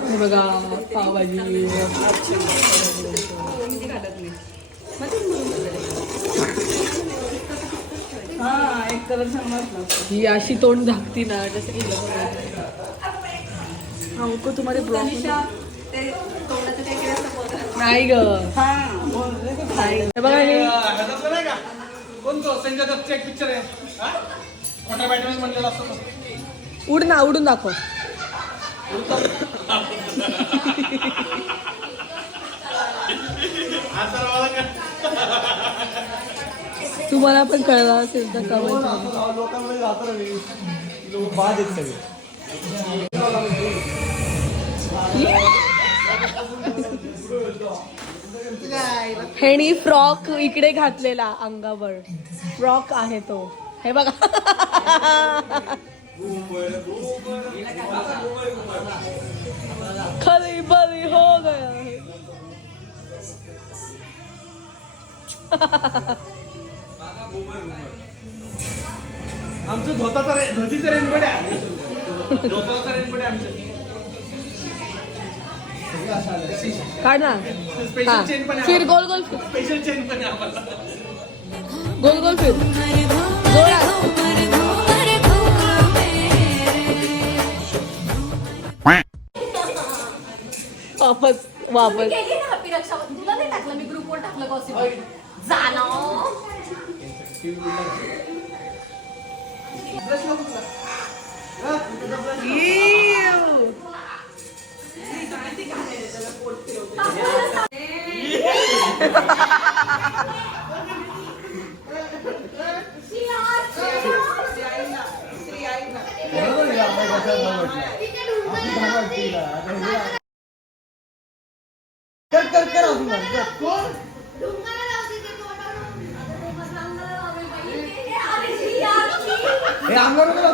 हे बघा पावभाजी ही अशी तोंड झाकती ना जसं की तुम्हाला नाही ग बघा उड ना उडून दाखव तुम्हाला पण कळलं असेल तर हेनी फ्रॉक इकडे घातलेला अंगावर फ्रॉक आहे तो हे बघा खरी बरी हो गया आमचं धोतीचं रेनकोट आहे काढ ना फिर गोल गोल फिर स्पेशल चेन पण आहे आम्हाला गोल गोल फिर गोल वापस वापस तुला नाही टाकलं मी ग्रुपवर टाकलं गॉसिप झालं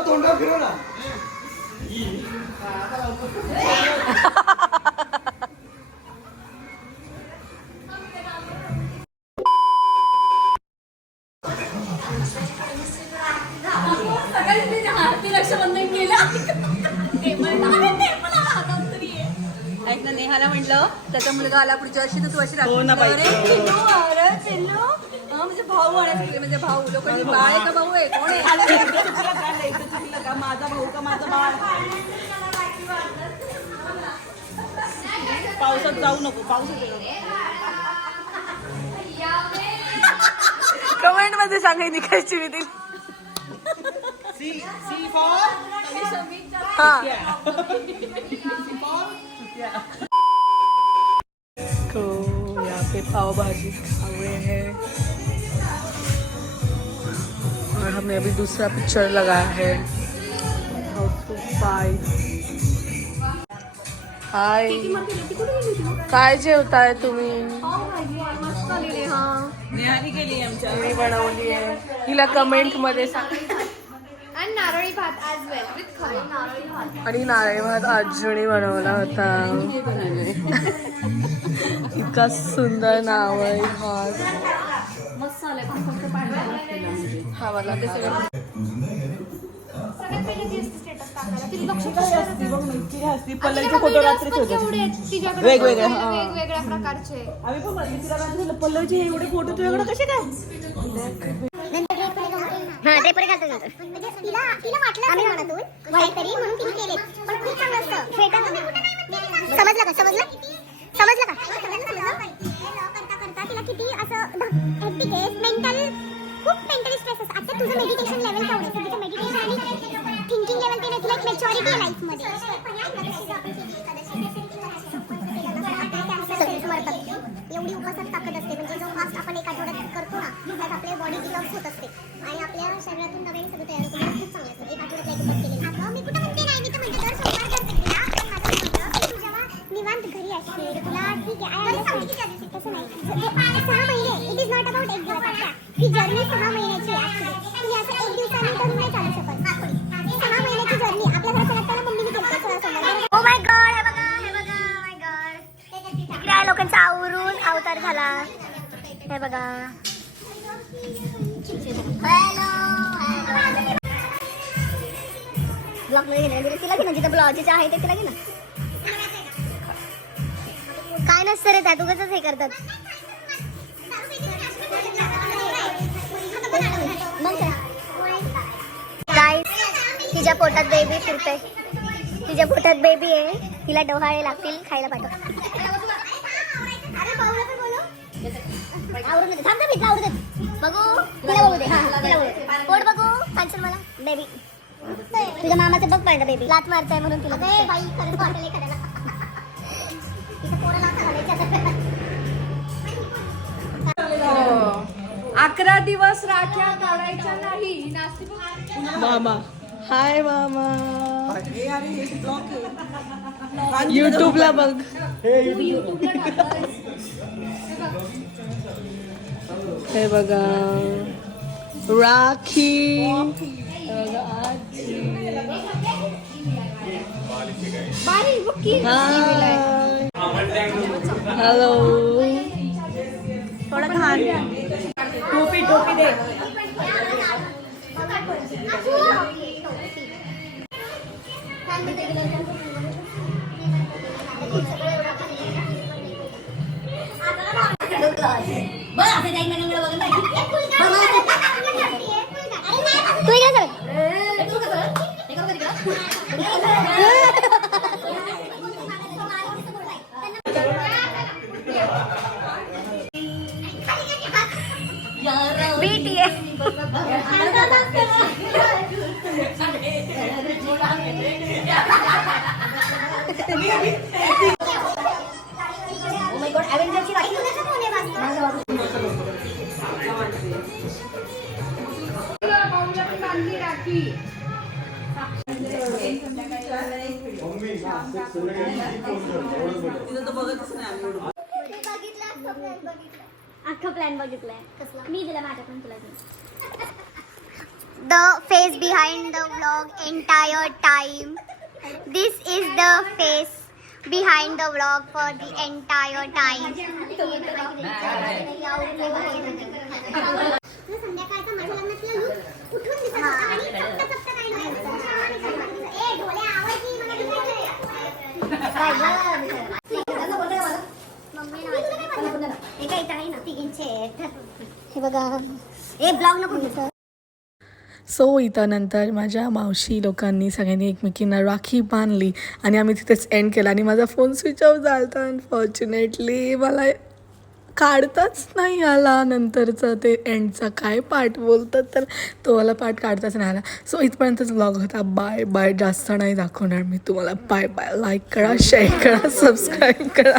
तोंडावर फिरव ना रक्षाबंधन केलं ऐक ना नेहाला म्हटलं त्याचा मुलगा आला पुढच्या वर्षी तर तू अशी म्हणजे भाऊ आणायचं म्हणजे भाऊ लोकांनी बाळ आहे का भाऊ आहे कोण आहे का माझा भाऊ का माझा बाळ पावसात जाऊ नको पावसात कमेंट मध्ये सांगायची काय चिवी दिली तो यहाँ पे पाव भाजी खा हुए हैं और हमने अभी दूसरा पिक्चर लगाया है हाउ टू फाइट हाय काय जेवताय तुम्ही मी बनवली आहे हिला कमेंट मध्ये सांग आणि नारळी भात ॲज वेल विथ खवा नारळी भात आणि नारळी भात आजीने बनवला होता इतका सुंदर नाव आहे भात मस्त आलाय पण फक्त पाणी हा मला ते सगळं सगळ्यात पहिले ती असते स्टेटस टाकायला तिला लक्षात असती बघ नक्की असती आणि पल्लवीचे तिला फोटो videos रात्रीच पण होते केवढे आहेत तिच्याकडे वेगवेगळे, वेगवेगळ्या प्रकारचे आम्ही पण म्हणली तिला काय झालं पल्लवीचे एवढे फोटो तुझ्याकडे कसे काय हा ड्रेपरी घालतो नंतर म्हणजे तिला वाटलं आम्ही म्हणतो काहीतरी म्हणून तिने केले पण खूप चांगलं असतं फेटा समजलं का समजलं का करता करता तिला किती असं हेक्टिक आहे मेंटल खूप मेंटली स्ट्रेस असतं आता तुझं मेडिटेशन लेवल केवढं आहे तुझं मेडिटेशन आणि थिंकिंग लेवल ते तुला एक मॅच्युरिटी आहे लाईफमध्ये एवढी उपासात ताकद असते म्हणजे जो फास्ट आपण एक आठवड्यात करतो ना त्यात आपल्या बॉडी डिटॉक्स होत असते आणि आपल्या शरीरातून नवीन सगळं तयार होतं खूप चांगलं असतं एक आठवड्यात एक उपास केलेला अगं मी कुठं म्हणते नाही मी तर म्हणते तर सोमवार करते तुला पण माझं म्हणतं की तू जेव्हा निवांत घरी असते तुला ठीक आहे आय अंडरस्टँड तसं नाही 6 महिने इट इज नॉट अबाउट एक दिवस आता ही जर्नी 6 महिन्याची आहे तुम्ही असं एक दिवसाने तर नाही चालू शकत 6 महिन्याची जर्नी आपल्या घरात लागताना मम्मीने केलं सोमवार ओ माय गॉड हे बघा माय गॉड इकडे लोकांचा आवरून अवतार झाला हे बघा हॅलो ब्लॉग मध्ये गेले तिला घे ना, जिथं ब्लॉगचे आहे ते तिला घे ना. काय नसतं रे त्यात, उगाचच हे करतात. गाईस, तिच्या पोटात बेबी फिरते. तिच्या पोटात बेबी आहे, तिला डोहाळे लागतील, खायला पाठव. आवरून दे, थांब थांब, आवरून दे. बघू तिला बघू दे, तिला बघू दे. पोट बघू, कांचन मला बेबी. तुझ्या मामाचं बघ पाहिजे बेबी लात मारताय म्हणून तिला. बाई खरंच वाटलं एखाद्याला. तिच्या पोराला आता घालायचं. 11 दिवस राख्या काढायच्या नाही. नाशिक मामा हाय मामा. युट्यूबला बघ. हे बघा राखी. हे बघा आजी. हॅलो. थोडा खान. टोपी टोपी दे. अख्खा प्लॅन बघितलाय कसला. मी दिला माझ्याकडून तुला. The face behind the vlog entire time. This is the face behind the vlog for the entire time. संध्याकाळचा माझ्या लग्नातला लुक कुठून दिसत होता आणि चपटा चपटा काय नव्हतं. ए ढोल्या आवाज की मला हे बघा. ए ब्लॉग नको घेऊ. सो इथं नंतर माझ्या मावशी लोकांनी सगळ्यांनी एकमेकींना राखी बांधली आणि आम्ही तिथेच एंड केला. आणि माझा फोन स्विच ऑफ झाला होता अनफॉर्च्युनेटली. मला काढताच नाही आला नंतरचा ते एंडचा काय पार्ट बोलतात तर तो वाला पार्ट काढताच नाही आला. सो इथपर्यंतच व्लॉग होता. Bye bye. जास्त नाही दाखवणार मी तुम्हाला. Bye bye. लाईक करा, शेअर करा, सबस्क्राईब करा.